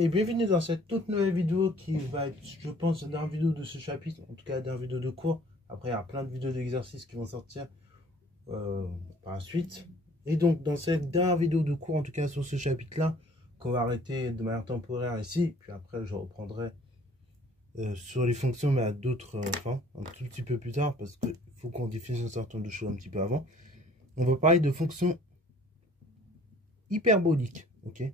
et bienvenue dans cette toute nouvelle vidéo qui va être, je pense, la dernière vidéo de ce chapitre, en tout cas la dernière vidéo de cours. Après, il y a plein de vidéos d'exercices qui vont sortir par la suite. Et donc, dans cette dernière vidéo de cours, en tout cas sur ce chapitre-là, qu'on va arrêter de manière temporaire ici, puis après je reprendrai sur les fonctions, mais à d'autres fins, un tout petit peu plus tard, parce qu'il faut qu'on définisse un certain nombre de choses un petit peu avant. On va parler de fonctions hyperboliques, ok?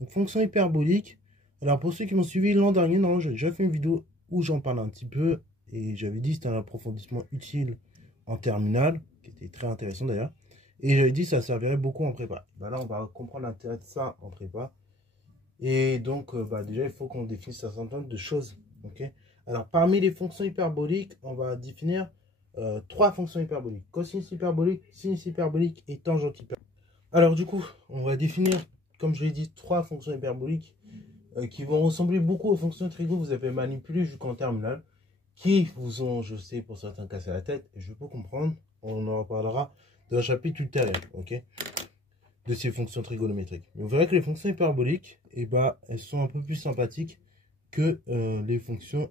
Donc, fonction hyperbolique. Alors, pour ceux qui m'ont suivi l'an dernier, non, j'ai déjà fait une vidéo où j'en parle un petit peu. Et j'avais dit que c'était un approfondissement utile en terminale, qui était très intéressant d'ailleurs. Et j'avais dit que ça servirait beaucoup en prépa. Bah là, on va comprendre l'intérêt de ça en prépa. Et donc, déjà, il faut qu'on définisse un certain nombre de choses, ok? Alors, parmi les fonctions hyperboliques, on va définir trois fonctions hyperboliques. Cosinus hyperbolique, sinus hyperbolique et tangente hyperbolique. Alors, du coup, on va définir, comme je l'ai dit, trois fonctions hyperboliques qui vont ressembler beaucoup aux fonctions trigo que vous avez manipulées jusqu'en terminale, qui vous ont, je sais, pour certains cassé la tête, et je peux comprendre, on en reparlera dans un chapitre ultérieur, ok, de ces fonctions trigonométriques. Mais vous verrez que les fonctions hyperboliques, eh ben, elles sont un peu plus sympathiques que les fonctions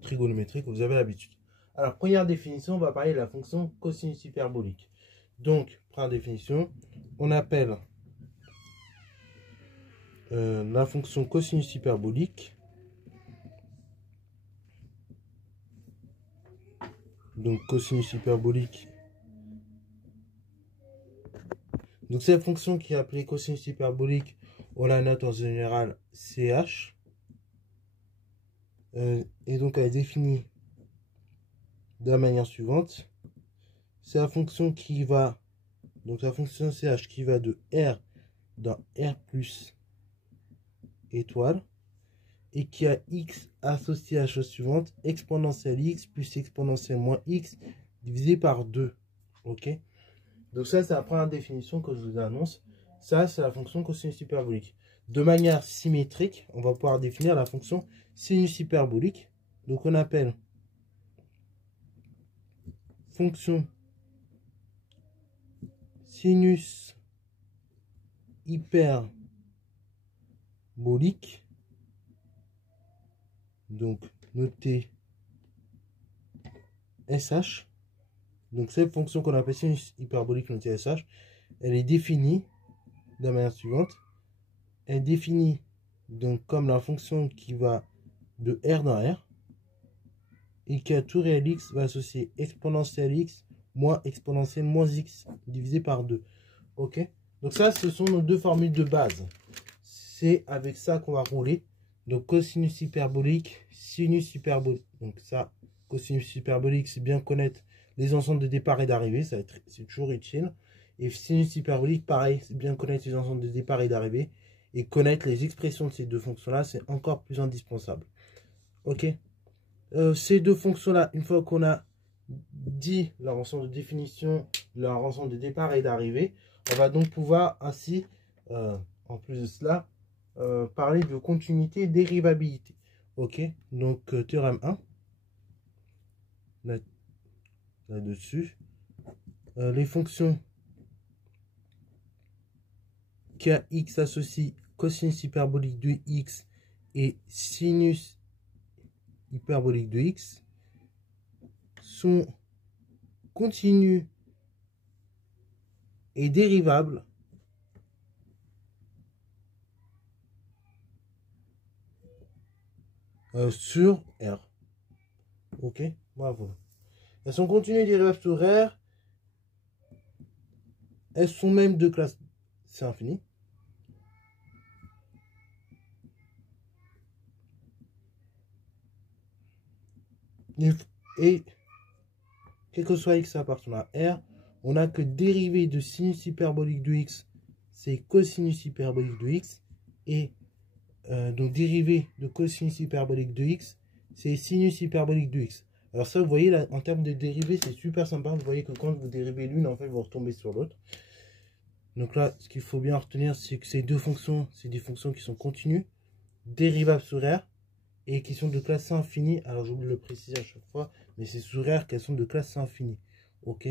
trigonométriques que vous avez l'habitude. Alors, première définition, on va parler de la fonction cosinus hyperbolique. Donc, première définition, on appelle la fonction cosinus hyperbolique. Donc, cosinus hyperbolique. Donc, cette fonction qui est appelée cosinus hyperbolique, on la note en général CH. Et donc, elle est définie de la manière suivante. C'est la fonction qui va, donc la fonction CH qui va de R dans R plus étoile et qui a X associé à la chose suivante, exponentielle X plus exponentielle moins X divisé par 2. Ok? Donc ça, c'est la première définition que je vous annonce. Ça, c'est la fonction cosinus hyperbolique. De manière symétrique, on va pouvoir définir la fonction sinus hyperbolique. Donc on appelle fonction sinus hyperbolique. Donc notez SH. Donc cette fonction qu'on appelle sinus hyperbolique notée SH, elle est définie de la manière suivante. Elle est définie donc comme la fonction qui va de R dans R et qui à tout réel X va associer exponentielle X moins exponentielle moins X divisé par 2. Ok? Donc ça, ce sont nos deux formules de base. C'est avec ça qu'on va rouler. Donc cosinus hyperbolique, sinus hyperbolique. Donc ça, cosinus hyperbolique, c'est bien connaître les ensembles de départ et d'arrivée. C'est toujours utile. Et sinus hyperbolique, pareil, c'est bien connaître les ensembles de départ et d'arrivée. Et connaître les expressions de ces deux fonctions-là, c'est encore plus indispensable. Ok? Ces deux fonctions-là, une fois qu'on a dit leur ensemble de définition, leur ensemble de départ et d'arrivée, on va donc pouvoir ainsi, en plus de cela, parler de continuité et dérivabilité. Ok? Donc, théorème 1, là-dessus, les fonctions kx associent cosinus hyperbolique de x et sinus hyperbolique de x sont continues et dérivables sur R. Ok, bravo. Elles sont continues et dérivables sur R. Elles sont même de classe, c'est infini. Et quel que soit x appartenant à R, on n'a que dérivée de sinus hyperbolique de x, c'est cosinus hyperbolique de x. Et donc dérivée de cosinus hyperbolique de x, c'est sinus hyperbolique de x. Alors ça, vous voyez, là, en termes de dérivée, c'est super sympa. Vous voyez que quand vous dérivez l'une, en fait, vous retombez sur l'autre. Donc là, ce qu'il faut bien retenir, c'est que ces deux fonctions, c'est des fonctions qui sont continues, dérivables sur R, et qui sont de classe infinie. Alors j'oublie de le préciser à chaque fois, mais c'est sur R qu'elles sont de classe infinie. Ok?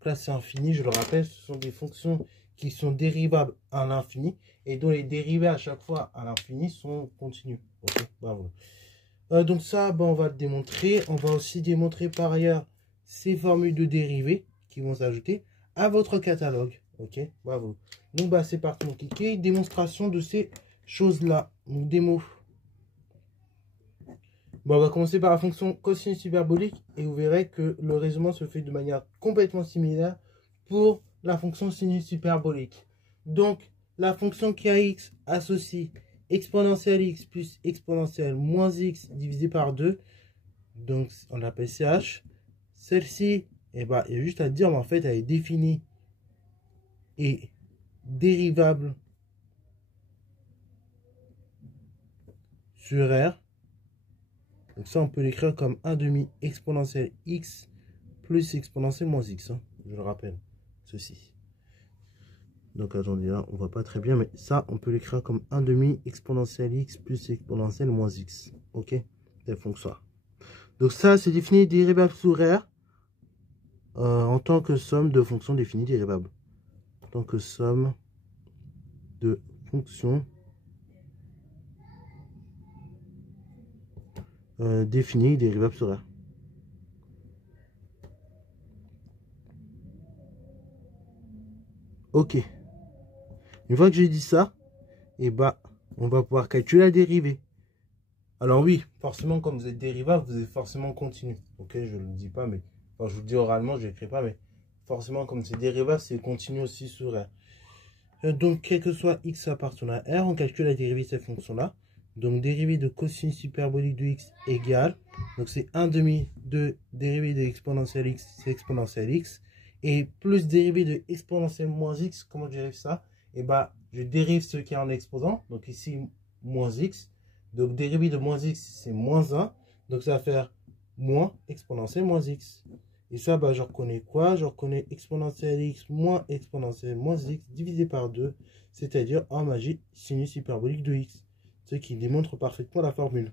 Classe infinie, je le rappelle, ce sont des fonctions qui sont dérivables à l'infini et dont les dérivés à chaque fois à l'infini sont continus. Ok, bravo. Donc ça, on va le démontrer. On va aussi démontrer par ailleurs ces formules de dérivés qui vont s'ajouter à votre catalogue. Ok, bravo. Donc c'est parti, on clique. Démonstration de ces choses-là. Donc démo. On va commencer par la fonction cosinus hyperbolique et vous verrez que le raisonnement se fait de manière complètement similaire pour la fonction sinus hyperbolique. Donc, la fonction qui a x associe exponentielle x plus exponentielle moins x divisé par 2. Donc, on l'appelle CH. Celle-ci, il y a juste à dire, mais en fait, elle est définie et dérivable sur R. Donc ça, on peut l'écrire comme 1 demi exponentielle x plus exponentielle moins x. Hein, je le rappelle, ceci. Donc attendez, là, on voit pas très bien, mais ça, on peut l'écrire comme 1 demi exponentielle x plus exponentielle moins x. Ok, telle fonction. Donc ça, c'est défini dérivable sur R en tant que somme de fonctions définies dérivables. En tant que somme de fonctions définies dérivables sur R. Ok. Une fois que j'ai dit ça, on va pouvoir calculer la dérivée. Alors oui, forcément, comme vous êtes dérivable, vous êtes forcément continu. Ok, je ne le dis pas, mais enfin, je vous le dis oralement, je l'écris pas, mais forcément, comme c'est dérivable, c'est continu aussi sur R. Donc, quel que soit x appartenant à R, on calcule la dérivée de cette fonction-là. Donc, dérivée de cosinus hyperbolique de x égale, donc c'est 1 demi de dérivée de exponentielle x, c'est exponentielle x, et plus dérivée de exponentielle moins x, comment je dérive ça? Je dérive ce qui est en exposant, donc ici, moins x. Donc, dérivée de moins x, c'est moins 1. Donc, ça va faire moins exponentielle moins x. Et ça, je reconnais quoi? Je reconnais exponentielle x moins exponentielle moins x divisé par 2, c'est-à-dire en magie sinus hyperbolique de x. Ce qui démontre parfaitement la formule.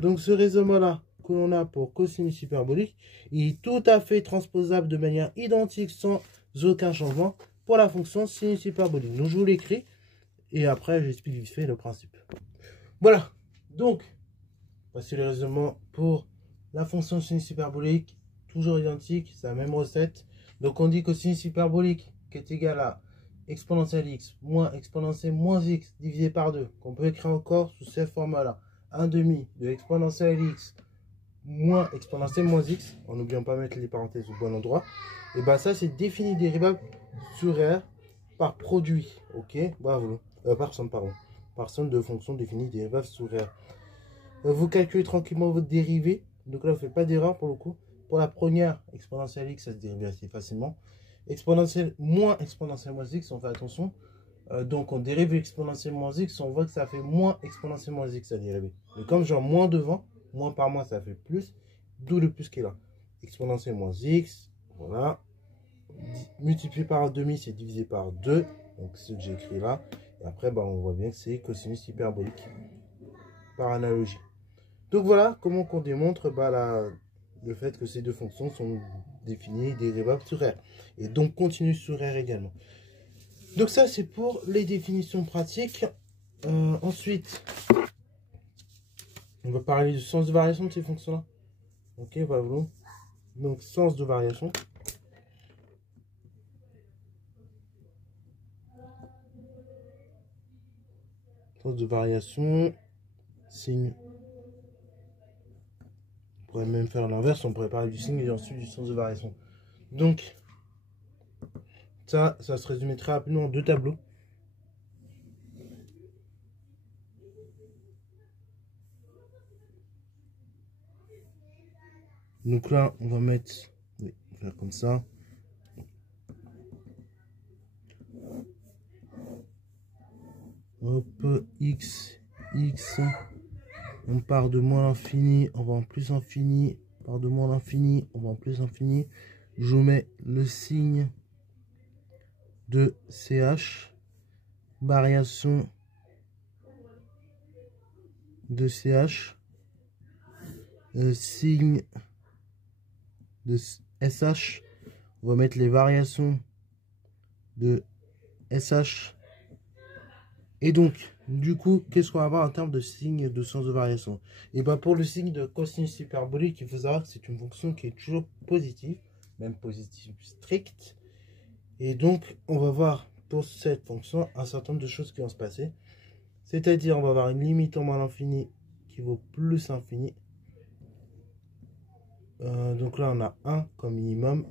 Donc, ce raisonnement-là que l'on a pour cosinus hyperbolique, il est tout à fait transposable de manière identique sans aucun changement pour la fonction sinus hyperbolique. Donc, je vous l'écris et après, j'explique vite fait le principe. Voilà, donc, voici le raisonnement pour la fonction sinus hyperbolique, toujours identique, c'est la même recette. Donc, on dit que sinus hyperbolique qui est égal à exponentielle x moins exponentielle moins x divisé par 2, qu'on peut écrire encore sous cette forme-là. 1 demi de exponentielle x moins exponentielle moins x, en n'oubliant pas mettre les parenthèses au bon endroit. Et ça, c'est défini dérivable sur R par produit. Ok, bravo. Par somme, pardon. Par somme de fonctions définies dérivables sur R. Vous calculez tranquillement votre dérivée. Donc là, vous ne faites pas d'erreur pour le coup. Pour la première, exponentielle x, ça se dérive assez facilement. Exponentielle moins x, on fait attention. Donc on dérive exponentielle moins x, on voit que ça fait moins exponentielle moins x à dériver. Mais comme genre moins devant, moins par moins, ça fait plus. D'où le plus qui est là. Exponentielle moins x, voilà. Multiplié par un demi, c'est divisé par 2. Donc c'est ce que j'ai écrit là. Et après, on voit bien que c'est cosinus hyperbolique par analogie. Donc voilà comment on démontre le fait que ces deux fonctions sont définies dérivables sur R. Et donc continuent sur R également. Donc ça c'est pour les définitions pratiques. Ensuite, on va parler du sens de variation de ces fonctions-là. Ok, voilà. Donc sens de variation. Sens de variation, signe. On pourrait même faire l'inverse, on pourrait parler du signe et ensuite du sens de variation. Donc, ça se résume très rapidement en deux tableaux. Donc là, on va mettre, oui, on va faire comme ça. Hop, x, on part de moins l'infini, on va en plus infini, on part de moins l'infini, on va en plus infini. Je mets le signe de CH, variation de CH, signe de SH, on va mettre les variations de SH. Et donc, du coup, qu'est-ce qu'on va avoir en termes de signe de sens de variation? Et bien, pour le signe de cosinus hyperbolique, il faut savoir que c'est une fonction qui est toujours positive, même positive stricte. Et donc, on va voir pour cette fonction un certain nombre de choses qui vont se passer. C'est-à-dire, on va avoir une limite en moins l'infini qui vaut plus infini. Donc là, on a 1 comme minimum.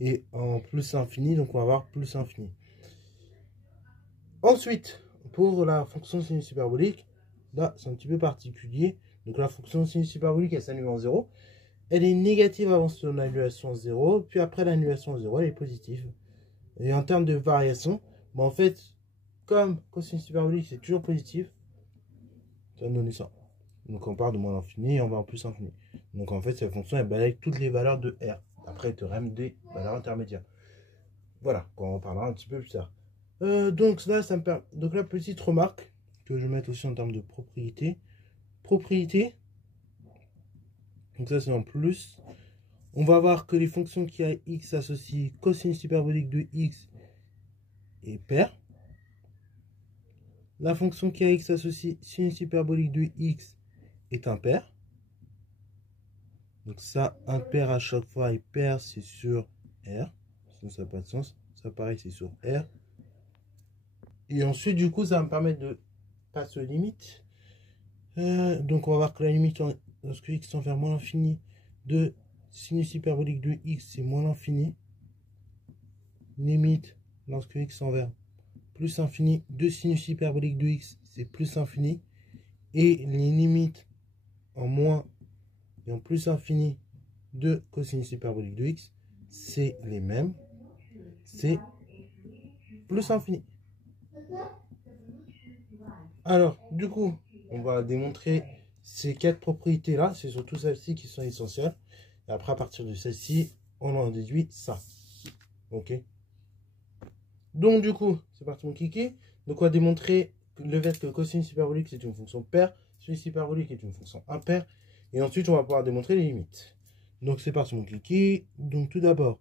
Et en plus infini, donc on va avoir plus infini. Ensuite, pour la fonction sinus hyperbolique, là, c'est un petit peu particulier. Donc la fonction sinus hyperbolique, elle s'annule en 0. Elle est négative avant son annulation 0. Puis après l'annulation 0, elle est positive. Et en termes de variation, en fait, comme cosinus hyperbolique, c'est toujours positif, ça va nous donner ça. Donc on part de moins l'infini et on va en plus infini. Donc en fait, cette fonction, elle balaye toutes les valeurs de R. Après, le théorème des valeurs intermédiaires. Voilà, on en parlera un petit peu plus tard. Donc là, ça me permet. Donc la petite remarque que je vais mettre aussi en termes de propriété. Propriété. Donc ça, c'est en plus. On va voir que les fonctions qui a x associent cosinus hyperbolique de x est pair. La fonction qui a x associe sinus hyperbolique de x est impair. Donc ça, impair à chaque fois, et pair, c'est sur R. Sinon, ça n'a pas de sens. Ça, pareil, c'est sur R. Et ensuite, du coup, ça va me permettre de passer aux limites. Donc, on va voir que la limite, lorsque x tend vers moins l'infini, de sinus hyperbolique de x, c'est moins l'infini. Limite, lorsque x tend vers plus infini, de sinus hyperbolique de x, c'est plus infini. Et les limites en moins et en plus infini de cosinus hyperbolique de x, c'est les mêmes. C'est plus infini. Alors, du coup, on va démontrer ces 4 propriétés-là. C'est surtout celles-ci qui sont essentielles. Et après, à partir de celles-ci, on en déduit ça. Ok. Donc, du coup, c'est parti mon kiki. Donc, on va démontrer le fait que cosinus hyperbolique, c'est une fonction paire. Sinus hyperbolique est une fonction impaire. Et ensuite, on va pouvoir démontrer les limites. Donc, c'est parti mon kiki. Donc, tout d'abord,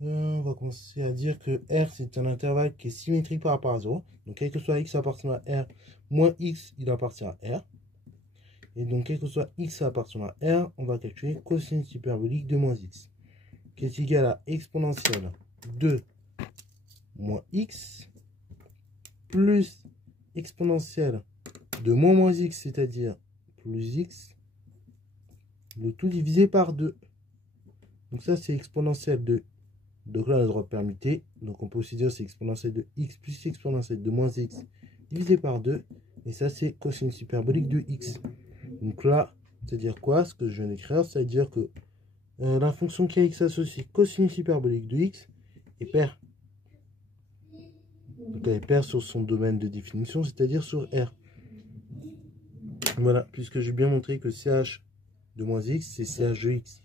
on va commencer à dire que R, c'est un intervalle qui est symétrique par rapport à 0. Donc, quel que soit x appartenant à R, moins x, il appartient à R. Et donc, quel que soit x appartenant à R, on va calculer cosinus hyperbolique de moins x, qui est égal à exponentielle de moins x plus exponentielle de moins x, c'est-à-dire plus x, le tout divisé par 2. Donc ça, c'est exponentielle de... Donc là, on a le droit de permuter. Donc on peut aussi dire c'est exponentielle de x plus exponentielle de moins x divisé par 2. Et ça, c'est cosinus hyperbolique de x. Donc là, c'est-à-dire quoi? Ce que je viens d'écrire, c'est-à-dire que la fonction qui a x associe cosinus hyperbolique de x est paire. Donc elle est paire sur son domaine de définition, c'est-à-dire sur R. Voilà, puisque j'ai bien montré que CH de moins x, c'est CH de x.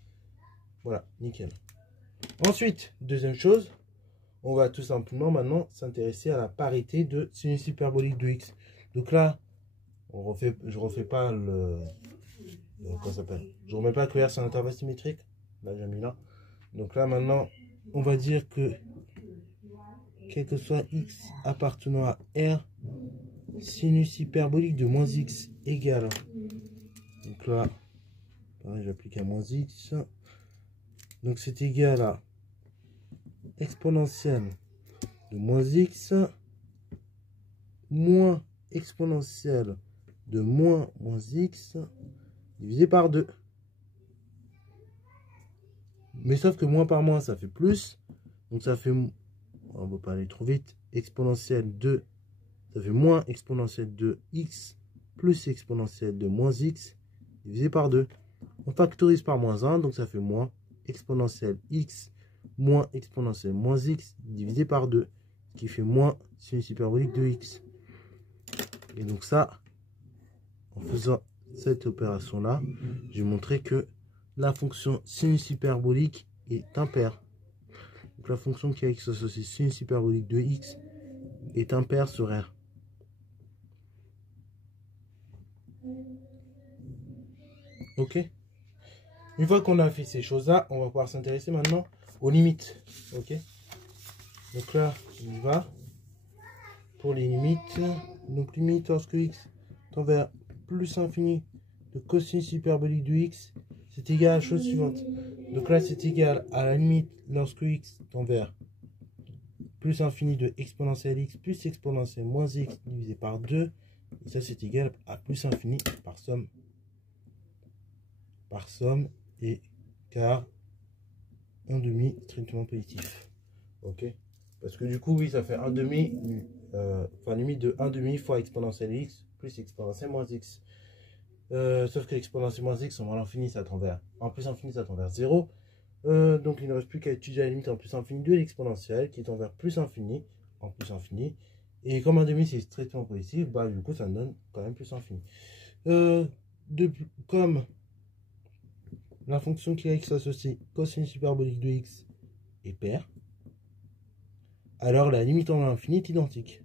Voilà, nickel. Ensuite, deuxième chose, on va tout simplement maintenant s'intéresser à la parité de sinus hyperbolique de x. Donc là, je refais pas comment ça s'appelle? Je remets pas que R c'est un intervalle symétrique. Là, j'ai mis là. Donc là, maintenant, on va dire que quel que soit x appartenant à R, sinus hyperbolique de moins x égale. Donc là, pareil, j'applique à moins x. Donc c'est égal à exponentielle de moins x moins exponentielle de moins x divisé par 2. Mais sauf que moins par moins, ça fait plus. Donc ça fait, on ne va pas aller trop vite, exponentielle de, ça fait moins exponentielle de x plus exponentielle de moins x divisé par 2. On factorise par moins 1, donc ça fait moins exponentielle x moins exponentielle moins x divisé par 2, ce qui fait moins sinus hyperbolique de x. Et donc ça, en faisant cette opération-là, j'ai montré que la fonction sinus hyperbolique est impaire. Donc la fonction qui a x associée sinus hyperbolique de x est impaire sur R. Ok. Une fois qu'on a fait ces choses-là, on va pouvoir s'intéresser maintenant aux limites. Ok. Donc là, on y va. pour les limites. Donc limite lorsque x tend vers plus infini de cosinus hyperbolique de x, c'est égal à la chose suivante. Donc là, c'est égal à la limite lorsque x tend vers plus infini de exponentielle x plus exponentielle moins x divisé par 2. Et ça, c'est égal à plus infini par somme et car 1 demi strictement positif. Ok. Parce que du coup, oui, ça fait 1 demi, enfin limite de 1 demi fois exponentielle x plus exponentielle moins x. Sauf que l'exponentielle moins x, en moins l'infini, ça tend vers, en plus infini, ça tend vers 0. Donc il ne reste plus qu'à étudier la limite en plus infini de l'exponentielle qui tend vers plus infini, en plus infini. Et comme 1 demi, c'est strictement positif, bah du coup, ça me donne quand même plus infini. Comme la fonction qui a x associée cosinus hyperbolique de x est paire, alors la limite en l'infini est identique.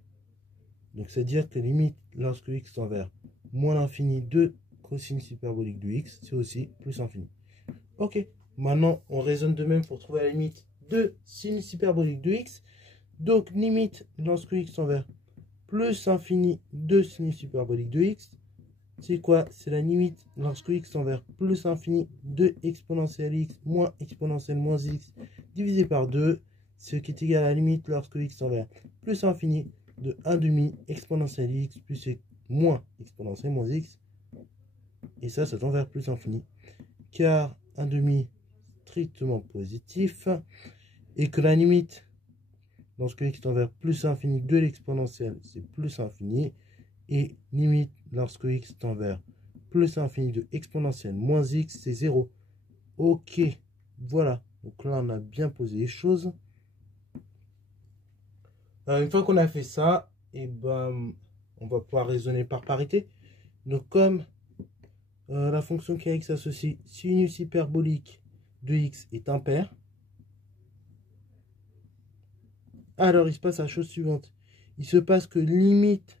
Donc c'est-à-dire que limite lorsque x tend vers moins l'infini de cosinus hyperbolique de x, c'est aussi plus infini. Ok, maintenant on raisonne de même pour trouver la limite de sinus hyperbolique de x. Donc limite lorsque x tend vers plus infini de sinus hyperbolique de x, c'est quoi? C'est la limite lorsque x tend vers plus infini de exponentielle x moins exponentielle moins x divisé par 2, ce qui est égal à la limite lorsque x tend vers plus infini de 1 demi exponentielle x plus moins exponentielle moins x. Et ça tend vers plus infini. Car 1 demi strictement positif. Et que la limite lorsque x tend vers plus infini de l'exponentielle, c'est plus infini. Et limite lorsque x tend vers plus infini de exponentielle moins x, c'est 0. Ok, voilà. Donc là, on a bien posé les choses. Une fois qu'on a fait ça, et ben, on va pouvoir raisonner par parité. Donc comme la fonction qui a x associée sinus hyperbolique de x est impair, alors il se passe la chose suivante. Il se passe que limite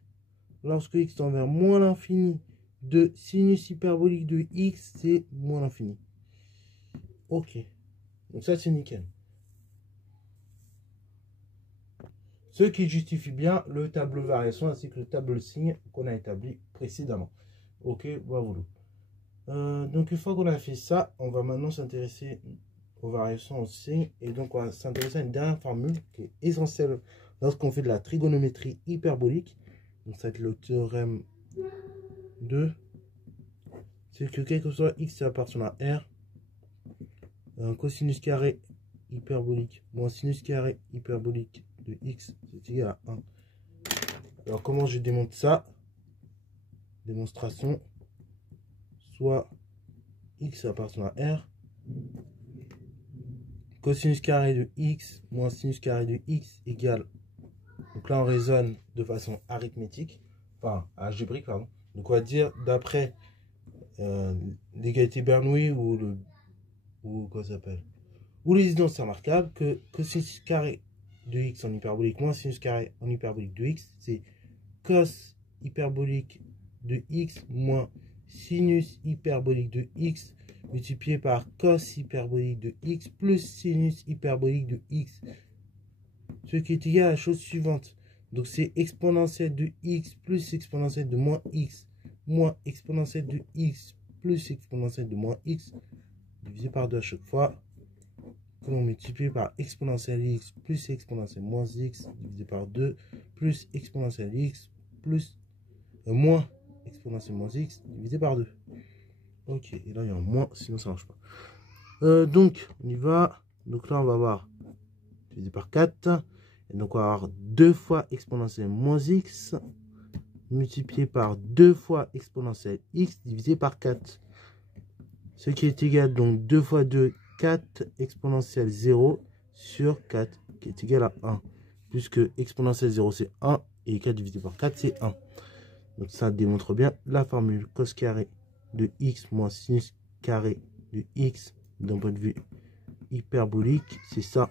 lorsque x tend vers moins l'infini de sinus hyperbolique de x, c'est moins l'infini. Ok. Donc ça, c'est nickel. Ce qui justifie bien le tableau variation ainsi que le tableau signe qu'on a établi précédemment. Ok, voilà. Donc une fois qu'on a fait ça, on va maintenant s'intéresser aux variations en signe. Et donc on va s'intéresser à une dernière formule qui est essentielle lorsqu'on fait de la trigonométrie hyperbolique. Donc ça va être le théorème 2. C'est que quel que soit x appartient à R, un cosinus carré hyperbolique moins sinus carré hyperbolique de x, c'est égal à 1. Alors comment je démontre ça? Démonstration. Soit x appartient à R, cosinus carré de x moins sinus carré de x égale, donc là on raisonne de façon arithmétique, enfin algébrique, pardon. Donc on va dire d'après l'égalité Bernoulli ou quoi ça s'appelle, ou les idences remarquables, que cosinus carré de x en hyperbolique moins sinus carré en hyperbolique de x, c'est cos hyperbolique de x moins sinus hyperbolique de x multiplié par cos hyperbolique de x plus sinus hyperbolique de x, ce qui est égal à la chose suivante. Donc c'est exponentielle de x plus exponentielle de moins x moins exponentielle de x plus exponentielle de moins x divisé par 2 à chaque fois, que l'on multiplie par exponentielle x plus exponentielle moins x divisé par 2 plus exponentielle x plus moins exponentielle moins x divisé par 2. Ok, et là il y a un moins, sinon ça marche pas. Donc on y va. Donc là on va avoir divisé par 4. Et donc on va avoir 2 fois exponentielle moins x multiplié par 2 fois exponentielle x divisé par 4. Ce qui est égal donc 2 fois 2, 4 exponentielle 0 sur 4 qui est égal à 1. Puisque exponentielle 0 c'est 1 et 4 divisé par 4 c'est 1. Donc ça démontre bien la formule cos carré de x moins sinus carré de x d'un point de vue hyperbolique, c'est ça.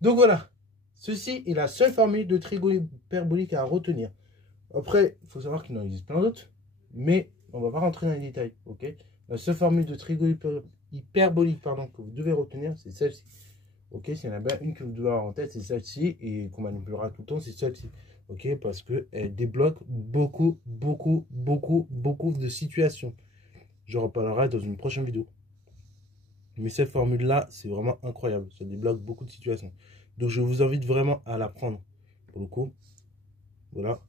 Donc voilà, ceci est la seule formule de triangle hyperbolique à retenir. Après, il faut savoir qu'il en existe plein d'autres, mais on ne va pas rentrer dans les détails, ok? La seule formule de triangle hyperbolique que vous devez retenir, c'est celle-ci. Ok, s'il y en a bien une que vous devez avoir en tête, c'est celle-ci, et qu'on manipulera tout le temps, c'est celle-ci. Ok, parce qu'elle débloque beaucoup de situations. Je reparlerai dans une prochaine vidéo. Mais cette formule-là, c'est vraiment incroyable. Ça débloque beaucoup de situations. Donc, je vous invite vraiment à la prendre. Pour le coup, voilà.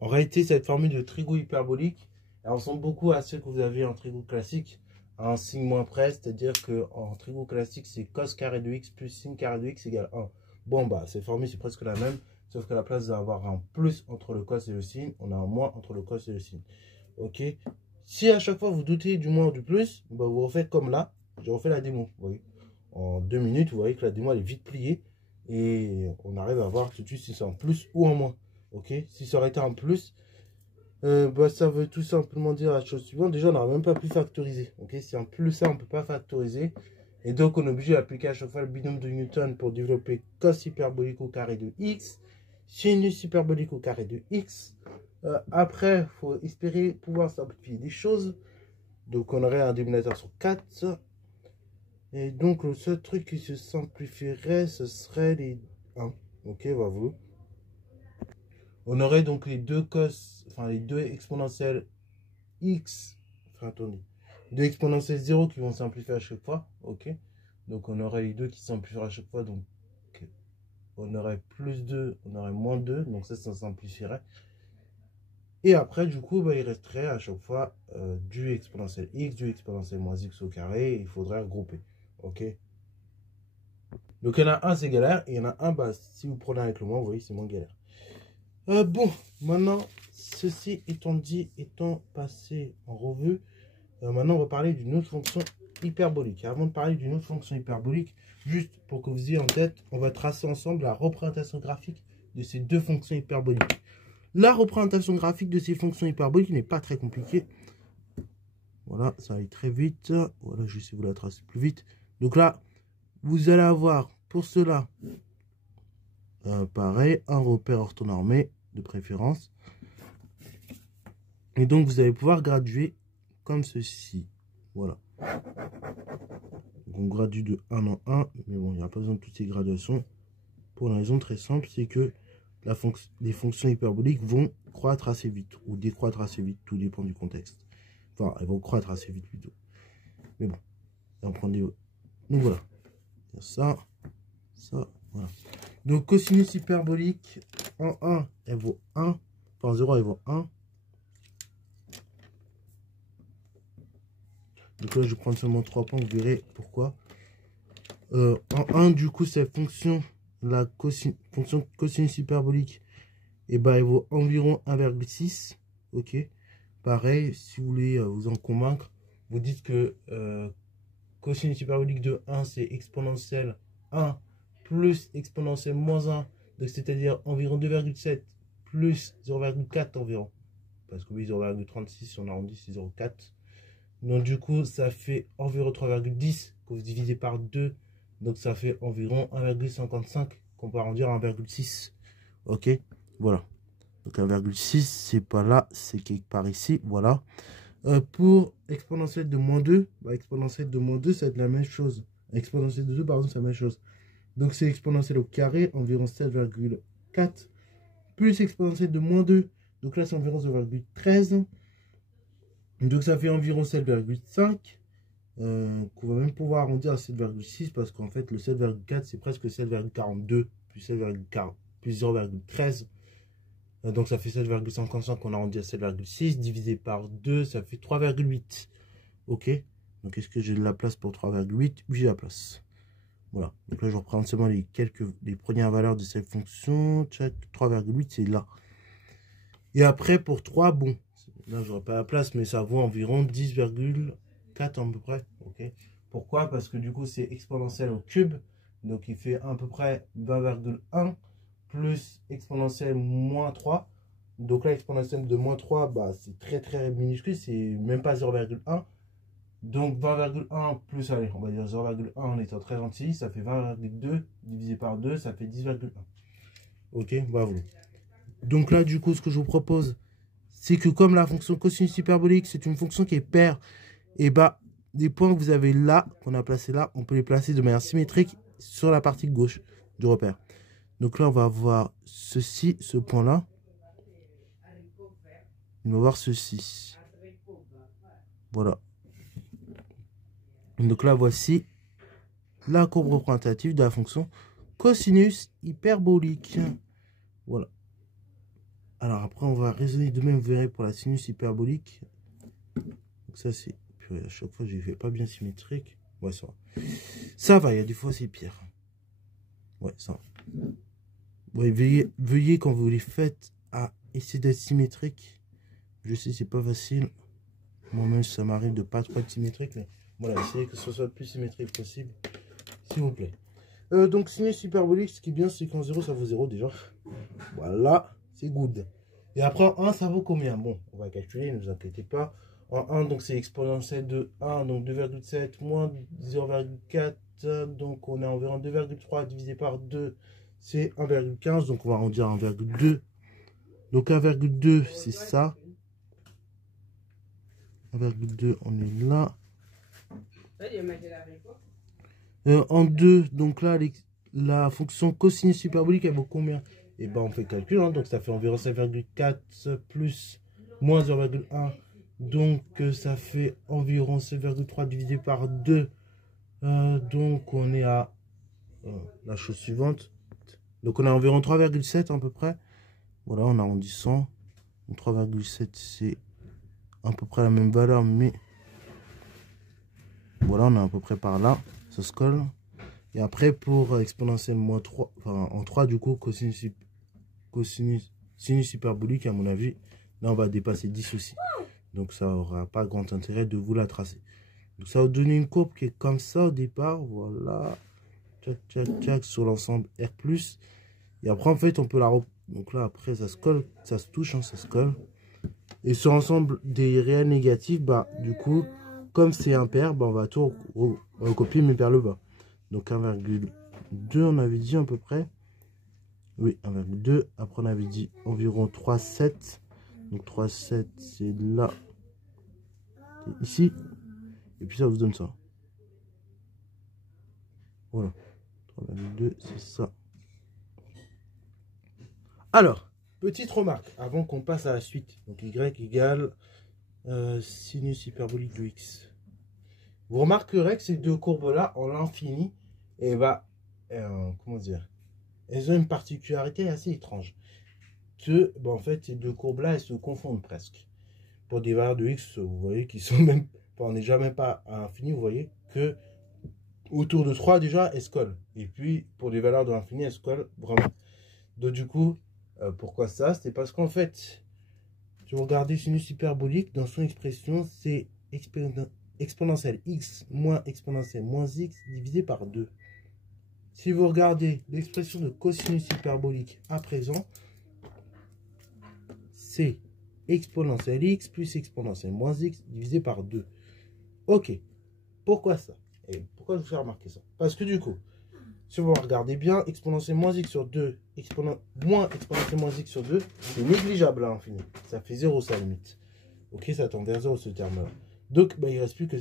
En réalité, cette formule de trigo hyperbolique, elle ressemble beaucoup à celle que vous avez en trigo classique, à un signe moins près, c'est-à-dire qu'en trigo classique, c'est cos carré de x plus sin carré de x égale 1. Bon, bah, cette formule, c'est presque la même, sauf qu'à la place d'avoir un plus entre le cos et le sin, on a un moins entre le cos et le sin. Ok. Si à chaque fois vous doutez du moins ou du plus, bah, vous refaites comme là, je refais la démo. Vous voyez. En 2 minutes, vous voyez que la démo, elle est vite pliée, et on arrive à voir tout de suite si c'est en plus ou en moins. Ok, si ça aurait été en plus, bah, ça veut tout simplement dire la chose suivante. Déjà, on n'aurait même pas pu factoriser. Ok, si en plus ça, on ne peut pas factoriser. Et donc, on est obligé d'appliquer à chaque fois le binôme de Newton pour développer cos hyperbolique au carré de x, sinus hyperbolique au carré de x. Après, il faut espérer pouvoir simplifier des choses. Donc, on aurait un dénominateur sur 4. Et donc, le seul truc qui se simplifierait, ce serait les 1. Ok, on va vous. On aurait donc les deux cos, enfin les deux exponentielles x, enfin attendez, deux exponentielles 0 qui vont simplifier à chaque fois, ok. Donc on aurait les deux qui simplifient à chaque fois, donc on aurait plus 2, on aurait moins 2, donc ça simplifierait. Et après, du coup, bah, il resterait à chaque fois du exponentiel x, du exponentiel moins x au carré, il faudrait regrouper, ok. Donc il y en a un, c'est galère, et il y en a un, bah, si vous prenez avec le moins, vous voyez, c'est moins galère. Bon, maintenant, ceci étant dit, étant passé en revue, maintenant on va parler d'une autre fonction hyperbolique. Avant de parler d'une autre fonction hyperbolique, juste pour que vous ayez en tête, on va tracer ensemble la représentation graphique de ces deux fonctions hyperboliques. La représentation graphique de ces fonctions hyperboliques n'est pas très compliquée. Voilà, ça va très vite. Voilà, je vais essayer de vous la tracer plus vite. Donc là, vous allez avoir pour cela... pareil, un repère orthonormé de préférence. Et donc, vous allez pouvoir graduer comme ceci. Voilà. Donc, on gradue de 1 en 1. Mais bon, il n'y a pas besoin de toutes ces graduations. Pour une raison très simple, c'est que les fonctions hyperboliques vont croître assez vite. Ou décroître assez vite. Tout dépend du contexte. Enfin, elles vont croître assez vite plutôt. Mais bon. On prend des... Donc, voilà. Ça. Ça. Voilà. Donc, cosinus hyperbolique en 1, elle vaut 1. En 0, elle vaut 1. Donc là, je vais prendre seulement 3 points, vous verrez pourquoi. En 1, du coup, cette fonction, la fonction cosinus hyperbolique, et ben, elle vaut environ 1,6. Ok. Pareil, si vous voulez vous en convaincre, vous dites que cosinus hyperbolique de 1, c'est exponentielle 1 plus exponentielle moins 1. Donc, c'est-à-dire environ 2,7 plus 0,4 environ. Parce que oui, 0,36, on arrondit, c'est 0,4. Donc, du coup, ça fait environ 3,10 que vous divisez par 2. Donc, ça fait environ 1,55 qu'on peut arrondir à 1,6. Ok, voilà. Donc, 1,6, c'est pas là, c'est quelque part ici. Voilà. Pour exponentielle de moins 2, bah, exponentielle de moins 2, ça va être la même chose. Exponentielle de 2, pardon, c'est la même chose. Donc, c'est exponentielle au carré, environ 7,4. Plus exponentielle de moins 2. Donc là, c'est environ 0,13. Donc, ça fait environ 7,5. Qu'on va même pouvoir arrondir à 7,6 parce qu'en fait, le 7,4, c'est presque 7,42 plus 7,40 plus 0,13. Donc, ça fait 7,55 qu'on arrondit à 7,6. Divisé par 2, ça fait 3,8. Ok. Donc, est-ce que j'ai de la place pour 3,8? Oui, j'ai la place. Voilà. Donc là, je reprends seulement les premières valeurs de cette fonction. 3,8, c'est là. Et après, pour 3, bon, là, j'aurais pas la place, mais ça vaut environ 10,4 à peu près. Ok. Pourquoi? Parce que du coup, c'est exponentiel au cube. Donc, il fait à peu près 20,1 plus exponentiel moins 3. Donc là, exponentiel de moins 3, bah, c'est très minuscule. C'est même pas 0,1. Donc 20,1 plus, allez, on va dire 0,1 en étant très gentil, ça fait 20,2 divisé par 2, ça fait 10,1. Ok, bravo. Donc là, du coup, ce que je vous propose, c'est que comme la fonction cosinus hyperbolique, c'est une fonction qui est paire, et bah, des points que vous avez là, qu'on a placés là, on peut les placer de manière symétrique sur la partie gauche du repère. Donc là, on va avoir ceci, ce point-là. On va voir ceci. Voilà. Donc là, voici la courbe représentative de la fonction cosinus hyperbolique. Voilà. Alors après, on va raisonner de même, vous verrez, pour la sinus hyperbolique. Donc ça, c'est... À chaque fois, je ne fais pas bien symétrique. Ouais, ça va. Ça va, il y a des fois, c'est pire. Ouais, ça va. Ouais, veuillez quand vous les faites à essayer d'être symétrique. Je sais, c'est pas facile. Moi-même, ça m'arrive de pas trop être symétrique, mais voilà, essayez que ce soit le plus symétrique possible, s'il vous plaît. Donc, sinus hyperbolique, ce qui est bien, c'est qu'en 0, ça vaut 0 déjà. Voilà, c'est good. Et après, en 1, ça vaut combien? Bon, on va calculer, ne vous inquiétez pas. En 1, donc c'est exponentiel de 1, donc 2,7 moins 0,4. Donc, on a environ 2,3 divisé par 2, c'est 1,15. Donc, on va arrondir à 1,2. Donc, 1,2, c'est ça. 1,2, on est là. En 2, donc là, la fonction cosinus hyperbolique, elle vaut combien? Et ben, on fait le calcul, hein, donc ça fait environ 7,4 plus moins 0,1. Donc, ça fait environ 7,3 divisé par 2. Donc, on est à la chose suivante. Donc, on a environ 3,7 à peu près. Voilà, en arrondissant. 3,7, c'est à peu près la même valeur, mais voilà, on est à peu près par là. Ça se colle. Et après, pour exponentielle moins 3, enfin en 3, du coup, sinus hyperbolique, à mon avis, là, on va dépasser 10 aussi. Donc, ça n'aura pas grand intérêt de vous la tracer. Donc, ça va vous donner une courbe qui est comme ça au départ. Voilà. Tchac, tchac, tchac, sur l'ensemble R+. Et après, en fait, on peut la... Donc là, après, ça se colle, ça se touche, hein, ça se colle. Et sur l'ensemble des réels négatifs, bah, du coup, comme c'est impair, bah, on va tout recopier, mais vers le bas. Donc 1,2, on avait dit à peu près. Oui, 1,2. Après, on avait dit environ 3,7. Donc 3,7, c'est là. C'est ici. Et puis ça vous donne ça. Voilà. 3,2, c'est ça. Alors, petite remarque, avant qu'on passe à la suite. Donc y égale sinus hyperbolique de x. Vous remarquerez que ces deux courbes-là, en l'infini, et bah, comment dire, elles ont une particularité assez étrange. Que, bah, en fait, ces deux courbes-là, elles se confondent presque. Pour des valeurs de x, vous voyez, qui sont même, on n'est jamais pas à l'infini, vous voyez, que autour de 3, déjà, elles se collent. Et puis, pour des valeurs de l'infini, elles se collent vraiment. Donc, du coup, pourquoi ça? C'est parce qu'en fait, si vous regardez sinus hyperbolique, dans son expression, c'est exponentielle x moins exponentielle moins x divisé par 2. Si vous regardez l'expression de cosinus hyperbolique à présent, c'est exponentielle x plus exponentielle moins x divisé par 2. Ok, pourquoi ça? Et pourquoi je vous fais remarquer ça? Parce que du coup, si vous regardez bien, exponentielle moins x sur 2, moins exponentielle moins x sur 2, c'est négligeable à l'infini. Ça fait 0, ça limite. Ok, ça tend vers 0 ce terme-là. Donc, bah, il ne reste plus que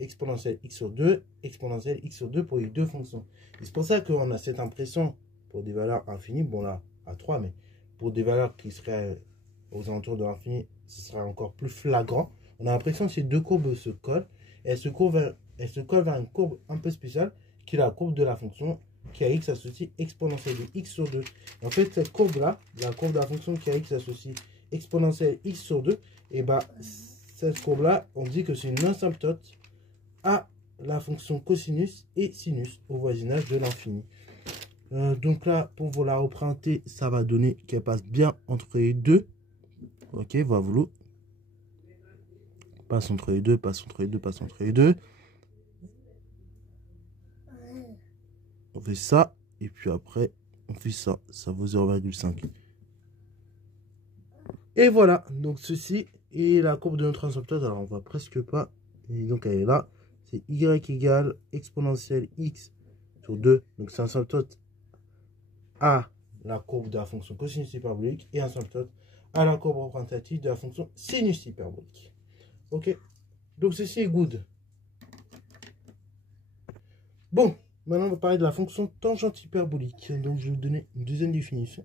exponentielle x sur 2, exponentielle x sur 2 pour les deux fonctions. C'est pour ça qu'on a cette impression, pour des valeurs infinies, bon là, à 3, mais pour des valeurs qui seraient aux alentours de l'infini, ce sera encore plus flagrant. On a l'impression que ces deux courbes se collent, et elles se collent vers une courbe un peu spéciale, qui est la courbe de la fonction qui a x associe exponentielle de x sur 2. Et en fait, cette courbe-là, la courbe de la fonction qui a x associe exponentielle x sur 2, et bah, cette courbe-là, on dit que c'est une asymptote à la fonction cosinus et sinus au voisinage de l'infini. Donc là, pour vous la représenter, ça va donner qu'elle passe bien entre les deux. Ok, voilà. Passe entre les deux, passe entre les deux, passe entre les deux. On fait ça, et puis après, on fait ça. Ça vaut 0,5. Et voilà, donc ceci est la courbe de notre asymptote. Alors, on voit presque pas. Et donc, elle est là. C'est y égale exponentielle x sur 2. Donc, c'est un asymptote à la courbe de la fonction cosinus hyperbolique et un asymptote à la courbe représentative de la fonction sinus hyperbolique. Ok, donc ceci est good. Bon, Maintenant, on va parler de la fonction tangente hyperbolique. Donc, je vais vous donner une deuxième définition.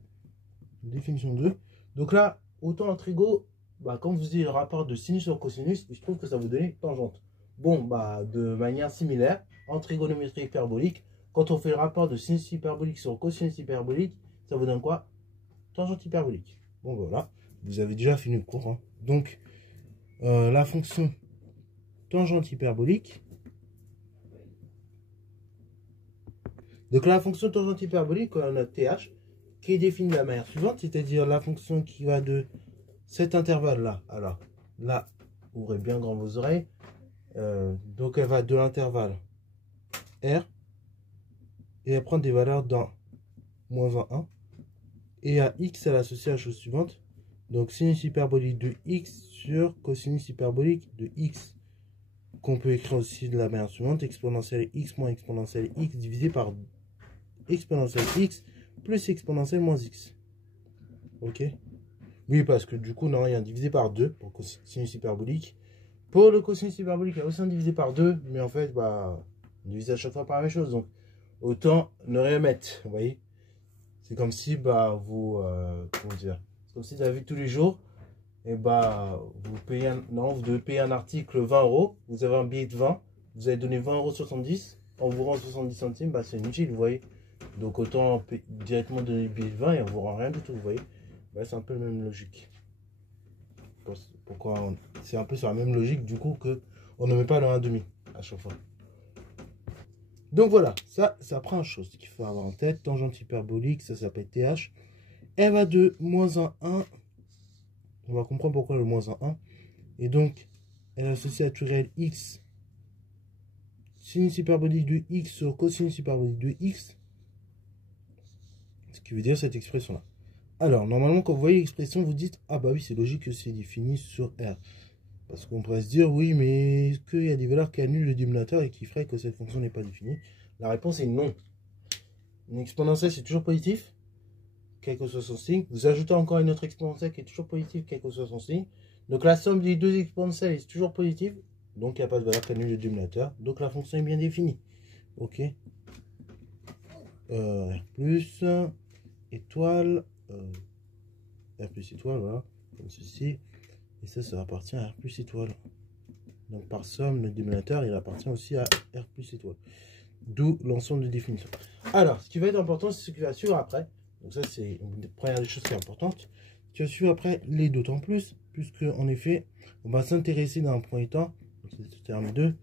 Définition 2. Donc là, autant en trigo, bah, quand vous avez le rapport de sinus sur cosinus, il se trouve que ça vous donne tangente. Bon, bah, de manière similaire, en trigonométrie hyperbolique, quand on fait le rapport de sinus hyperbolique sur cosinus hyperbolique, ça vous donne quoi? Tangente hyperbolique. Bon, voilà, vous avez déjà fini le cours. Hein. Donc, la fonction tangente hyperbolique. Donc, la fonction tangente hyperbolique, on a TH, qui est définie de la manière suivante, c'est-à-dire la fonction qui va de cet intervalle-là. Alors, là, ouvrez bien grand vos oreilles. Donc, elle va de l'intervalle R, et elle prend des valeurs dans moins 1, 1. Et à x, elle associe la chose suivante. Donc, sinus hyperbolique de x sur cosinus hyperbolique de x, qu'on peut écrire aussi de la manière suivante, exponentielle x moins exponentielle x divisé par exponentielle x plus exponentielle moins x. Ok? Oui, parce que du coup, non, il y a un divisé par 2 pour cosinus hyperbolique. Pour le cosinus hyperbolique, il y a aussi un divisé par 2, mais en fait, bah, on divise à chaque fois par la même chose. Donc, autant ne rien mettre, vous voyez? C'est comme si, bah, vous, comment dire? C'est comme si dans la vie de tous les jours, et bah, vous payez non, vous devez payer un article 20 €, vous avez un billet de 20, vous avez donné 20,70 €, on vous rend 70 centimes, bah, c'est inutile, vous voyez? Donc, autant directement donner le billet de 20 et on vous rend rien du tout, vous voyez? Bah, c'est un peu la même logique. Pourquoi c'est un peu sur la même logique du coup que on ne met pas le 1,5 à chaque fois. Donc voilà, ça prend une chose qu'il faut avoir en tête. Tangente hyperbolique, ça s'appelle TH. Elle va de moins 1, 1. On va comprendre pourquoi le moins 1, 1. Et donc, elle associe à tout réel x. Sinus hyperbolique de x sur cosinus hyperbolique de x. Ce qui veut dire cette expression-là. Alors, normalement, quand vous voyez l'expression, vous dites, ah bah oui, c'est logique que c'est défini sur R. Parce qu'on pourrait se dire, oui, mais est-ce qu'il y a des valeurs qui annulent le dénominateur et qui feraient que cette fonction n'est pas définie? La réponse est non. Une exponentielle, c'est toujours positif, quel que soit son signe. Vous ajoutez encore une autre exponentielle qui est toujours positive, quel que soit son signe. Donc la somme des deux exponentielles est toujours positive. Donc il n'y a pas de valeur qui annule le dénominateur. Donc la fonction est bien définie. Ok. R plus, étoile, R plus étoile, voilà, comme ceci. Et ça appartient à R plus étoile. Donc par somme, le dénominateur, il appartient aussi à R plus étoile. D'où l'ensemble de définitions. Alors, ce qui va être important, c'est ce qui va suivre après. Donc ça, c'est une des premières choses qui est importante. Ce qui va suivre après, les d'autant plus, puisque en effet, on va s'intéresser dans un premier temps, c'est le terme 2,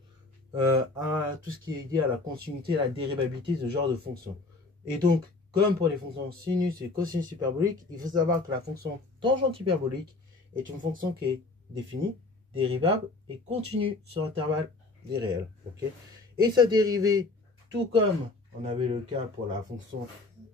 à tout ce qui est lié à la continuité et à la dérivabilité de ce genre de fonction. Et donc, comme pour les fonctions sinus et cosinus hyperboliques, il faut savoir que la fonction tangente hyperbolique est une fonction qui est définie, dérivable et continue sur l'intervalle des réels. Okay, et sa dérivée, tout comme on avait le cas pour la fonction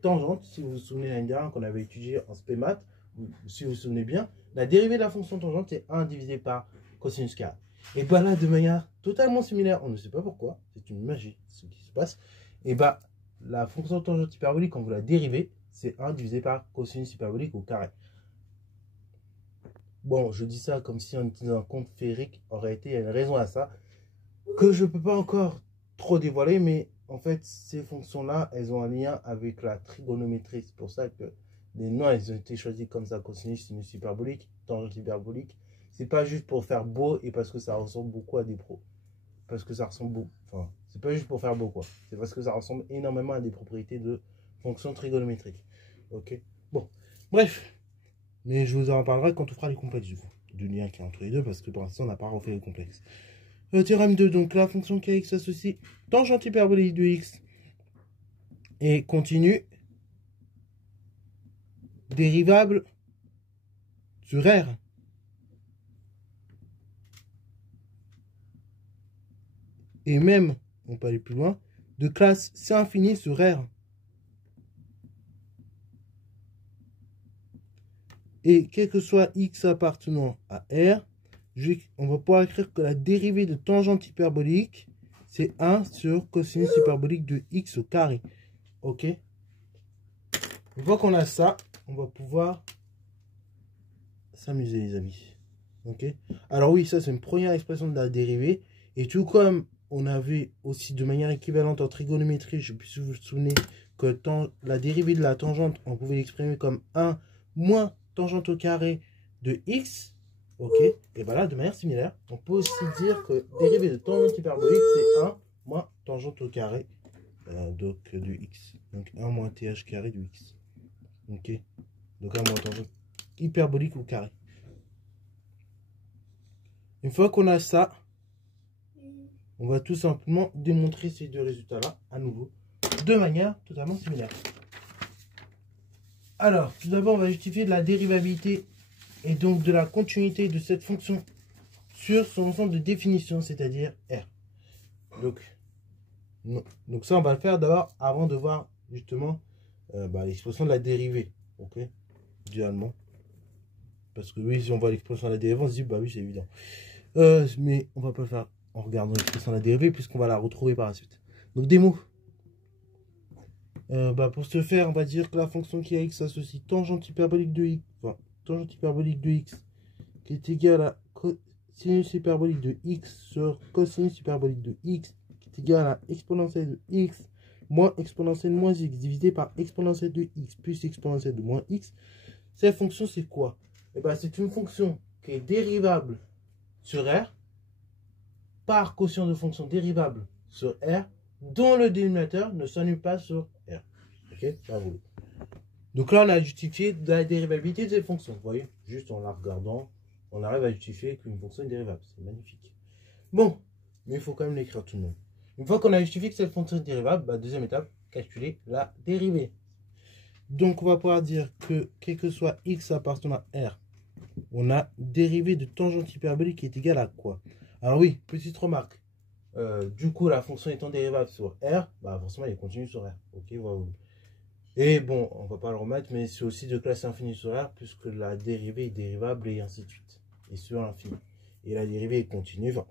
tangente, si vous vous souvenez l'année dernière qu'on avait étudié en spémat, ou si vous vous souvenez bien, la dérivée de la fonction tangente c'est 1 divisé par cosinus carré. Et bien là, de manière totalement similaire, on ne sait pas pourquoi, c'est une magie ce qui se passe, et bien la fonction tangente hyperbolique, quand vous la dérivez, c'est 1 divisé par cosinus hyperbolique au carré. Bon, je dis ça comme si on était dans un compte féerique. En réalité, il y a une raison à ça, que je ne peux pas encore trop dévoiler, mais en fait, ces fonctions-là, elles ont un lien avec la trigonométrie. C'est pour ça que les noms, ils ont été choisis comme ça, cosinus, sinus hyperbolique, tangente hyperbolique. C'est pas juste pour faire beau et parce que ça ressemble beaucoup à des pros. Parce que ça ressemble beaucoup. Enfin, c'est pas juste pour faire beau, quoi. C'est parce que ça ressemble énormément à des propriétés de fonctions trigonométriques. Ok. Bon. Bref. Mais je vous en parlerai quand on fera les complexes du coup. Du lien qui est entre les deux, parce que pour l'instant, on n'a pas refait les complexes. Théorème 2, donc la fonction kx associe tangente hyperbolique de x et continue dérivable sur R. Et même, on peut aller plus loin, de classe C infini sur R. Et quel que soit x appartenant à R, on va pouvoir écrire que la dérivée de tangente hyperbolique, c'est 1 sur cosinus hyperbolique de x au carré. Ok. Une fois qu'on a ça, on va pouvoir s'amuser, les amis. Ok. Alors oui, ça c'est une première expression de la dérivée. Et tout comme on avait aussi de manière équivalente en trigonométrie, je ne sais plus si vous vous souvenez, que la dérivée de la tangente, on pouvait l'exprimer comme 1 moins tangente au carré de x. Ok, et bien là, de manière similaire, on peut aussi dire que dérivée de tangente hyperbolique, c'est 1 moins tangente au carré donc de x. Donc 1 moins th carré de x. Ok, donc 1 moins tangente hyperbolique au carré. Une fois qu'on a ça, on va tout simplement démontrer ces deux résultats-là, à nouveau, de manière totalement similaire. Alors, tout d'abord, on va justifier de la dérivabilité et donc de la continuité de cette fonction sur son ensemble de définition, c'est-à-dire R. Donc ça, on va le faire d'abord avant de voir justement l'expression de la dérivée. Ok, idéalement. Parce que oui, si on voit l'expression de la dérivée, on se dit, bah oui, c'est évident. Mais on va pas le faire en regardant l'expression de la dérivée, puisqu'on va la retrouver par la suite. Donc des mots. Pour ce faire, on va dire que la fonction qui a x associe tangente hyperbolique de x, enfin, tangente hyperbolique de x, qui est égale à sinus hyperbolique de x sur cosinus hyperbolique de x, qui est égal à exponentielle de x moins exponentielle de moins x divisé par exponentielle de x plus exponentielle de moins x. Cette fonction, c'est quoi? C'est une fonction qui est dérivable sur R par quotient de fonction dérivable sur R dont le dénominateur ne s'annule pas sur R. Ok, bravo. Donc là, on a justifié de la dérivabilité de cette fonction. Vous voyez, juste en la regardant, on arrive à justifier qu'une fonction est dérivable. C'est magnifique. Bon, mais il faut quand même l'écrire tout de même. Une fois qu'on a justifié que cette fonction est dérivable, deuxième étape, calculer la dérivée. Donc on va pouvoir dire que, quel que soit x appartenant à R, on a dérivée de tangente hyperbolique qui est égale à quoi? Alors oui, petite remarque. Du coup, la fonction étant dérivable sur R, forcément, elle est continue sur R. Ok, voilà. Et bon, on va pas le remettre, mais c'est aussi de classe infinie sur R, puisque la dérivée est dérivable et ainsi de suite. Et sur l'infini. Et la dérivée est continue. Enfin,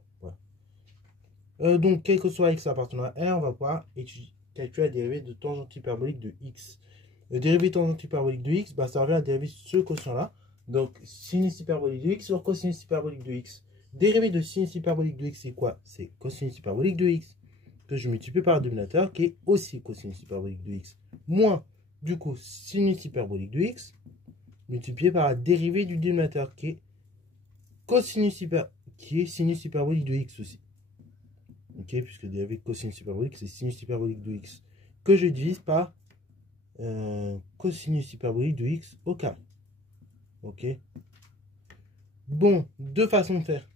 voilà. Donc, quel que soit x appartenant à R, on va pouvoir calculer la dérivée de tangente hyperbolique de x. La dérivée tangente hyperbolique de x, ça revient à la dérivée ce quotient-là. Donc, sinus hyperbolique de x sur cosinus hyperbolique de x. Dérivée de sinus hyperbolique de x, c'est quoi? C'est cosinus hyperbolique de x, que je multiplie par le dénominateur, qui est aussi cosinus hyperbolique de x, moins, du coup, sinus hyperbolique de x, multiplié par la dérivée du dénominateur, qui est sinus hyperbolique de x aussi. Ok, puisque dérivée de cosinus hyperbolique, c'est sinus hyperbolique de x, que je divise par cosinus hyperbolique de x au carré. Ok. Bon, deux façons de faire.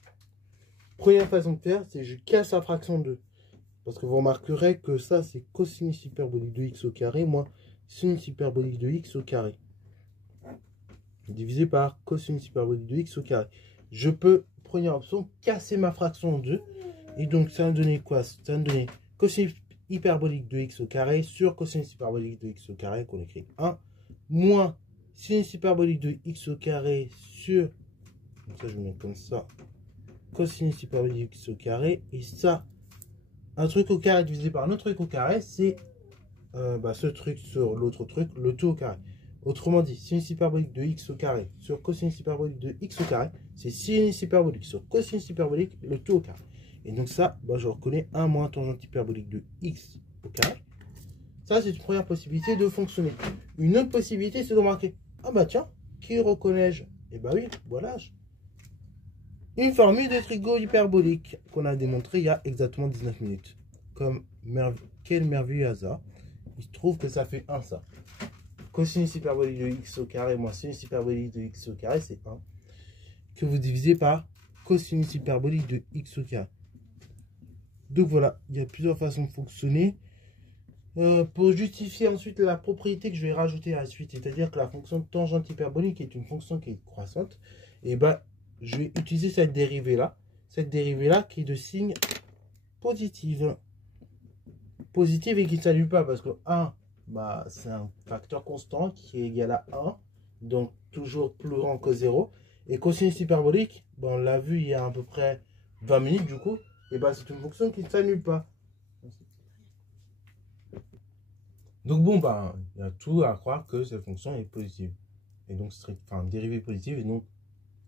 Première façon de faire, c'est je casse la fraction 2. Parce que vous remarquerez que ça, c'est cosinus hyperbolique de x au carré, moins sinus hyperbolique de x au carré. Divisé par cosinus hyperbolique de x au carré. Je peux, première option, casser ma fraction en 2. Et donc, ça va me donner quoi? Ça va me donner cosinus hyperbolique de x au carré sur cosinus hyperbolique de x au carré, qu'on écrit 1, moins sinus hyperbolique de x au carré sur, donc ça je vais mettre comme ça, cosinus hyperbolique de x au carré, et ça, un truc au carré divisé par un autre truc au carré, c'est ce truc sur l'autre truc, le tout au carré. Autrement dit, sinus hyperbolique de x au carré sur cosinus hyperbolique de x au carré, c'est sinus hyperbolique sur cosinus hyperbolique, le tout au carré. Et donc ça, je reconnais 1 moins tangente hyperbolique de x au carré. Ça, c'est une première possibilité de fonctionner. Une autre possibilité, c'est de remarquer, tiens, qui reconnais-je? Oui, voilà. Une formule de trigo hyperbolique qu'on a démontré il y a exactement 19 minutes. Comme quel merveilleux hasard. Il se trouve que ça fait 1 ça. Cosinus hyperbolique de x au carré moins sinus hyperbolique de x au carré, c'est 1. Que vous divisez par cosinus hyperbolique de x au carré. Donc voilà, il y a plusieurs façons de fonctionner. Pour justifier ensuite la propriété que je vais rajouter à la suite, c'est-à-dire que la fonction tangente hyperbolique est une fonction qui est croissante, et je vais utiliser cette dérivée-là. Cette dérivée-là qui est de signe positive. Positive et qui ne s'annule pas parce que 1, c'est un facteur constant qui est égal à 1, donc toujours plus grand que 0. Et cosinus hyperbolique, on l'a vu il y a à peu près 20 minutes du coup, et c'est une fonction qui ne s'annule pas. Donc bon, il y a tout à croire que cette fonction est positive. Et donc, dérivée positive et donc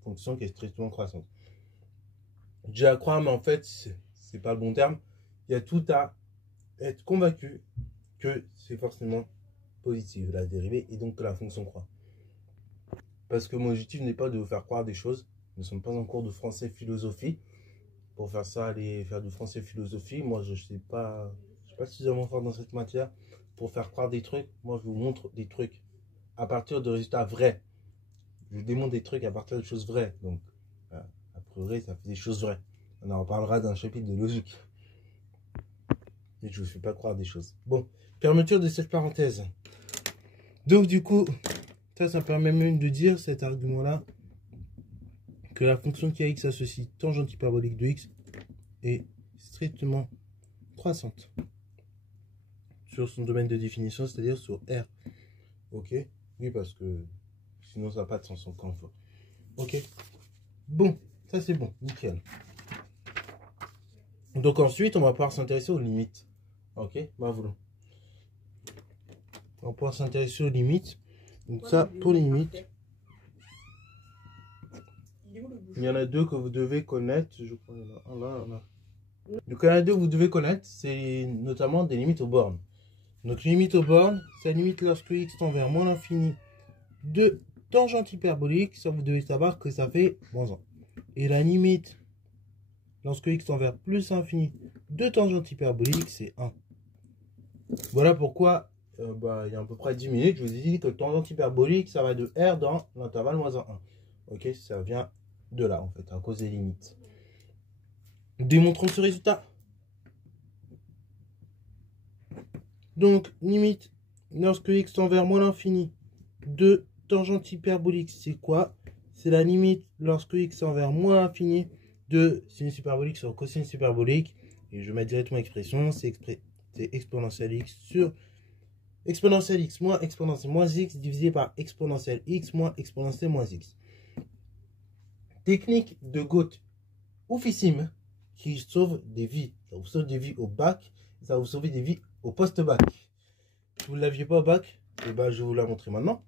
fonction qui est strictement croissante. J'ai à croire, mais en fait, c'est pas le bon terme. il y a tout à être convaincu que c'est forcément positif, la dérivée, et donc que la fonction croît. Parce que mon objectif n'est pas de vous faire croire des choses. Nous ne sommes pas en cours de français philosophie. Pour faire ça, aller faire du français philosophie, moi je ne suis pas suffisamment fort dans cette matière pour faire croire des trucs. Moi je vous montre des trucs à partir de résultats vrais. Je vous démontre des trucs à partir de choses vraies. Donc, a priori, ça fait des choses vraies. On en reparlera d'un chapitre de logique. Mais je ne vous fais pas croire des choses. Bon, fermeture de cette parenthèse. Donc du coup, ça permet même de dire, cet argument-là, que la fonction qui a x associe tangente hyperbolique de x est strictement croissante sur son domaine de définition, c'est-à-dire sur R. Ok? Oui, parce que sinon ça n'a pas de sens encore une fois. Ok? Bon, ça c'est bon, nickel. Donc ensuite, on va pouvoir s'intéresser aux limites. Ok? Bah voilà. On va pouvoir s'intéresser aux limites. Donc ça, pour les limites, il y en a deux que vous devez connaître. Je crois qu'il y en a un là, là. Donc il y en a deux que vous devez connaître, c'est notamment des limites aux bornes. Donc limite aux bornes, ça limite lorsque x tend vers moins l'infini de tangente hyperbolique. Ça, vous devez savoir que ça fait moins 1. Et la limite lorsque x tend vers plus l'infini de tangente hyperbolique, c'est 1. Voilà pourquoi, il y a à peu près 10 minutes, je vous ai dit que tangente hyperbolique, ça va de R dans l'intervalle moins 1. Ok, ça vient de là, en fait, à cause des limites. Démontrons ce résultat. Donc, limite, lorsque x tend vers moins l'infini de tangente hyperbolique, c'est quoi? C'est la limite lorsque x tend vers moins l'infini de sinus hyperbolique sur cosinus hyperbolique. Et je mets directement l'expression, c'est exponentielle x sur exponentielle x moins exponentielle moins x divisé par exponentielle x moins exponentielle moins x. Technique de Goth oufissime qui sauve des vies. Ça vous sauve des vies au bac, ça va vous sauver des vies au post-bac. Si vous ne l'aviez pas au bac, et ben, je vais vous la montrer maintenant.